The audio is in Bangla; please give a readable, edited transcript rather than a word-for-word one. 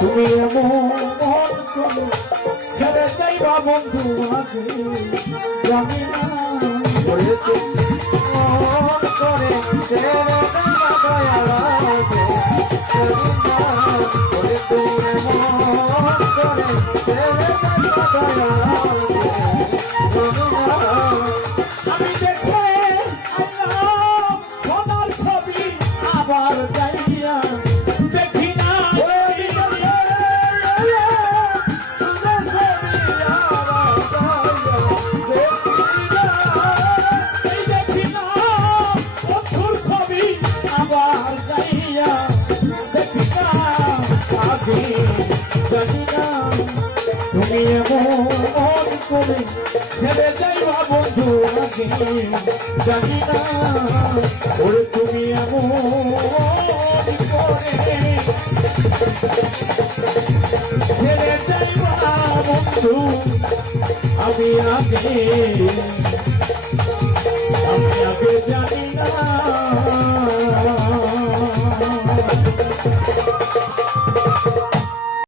তুমি এমন করে ছেড়ে যাইবা বন্ধু আগে জানি না করে তুমি মন করে ছেড়ে যাইবা দয়াল আগে জানি না করে তুমি মন করে ছেড়ে যাইবা দয়াল আগে জানি না আমি দেখে আল্লাহ সোনার ছবি আবার যাইয়া দেখি না তুমি এমন করে ছেড়ে যাইবা বন্ধু আগে জানি না ওরে তুমি এমন করে ছেড়ে যাইবা বন্ধু আমি আগে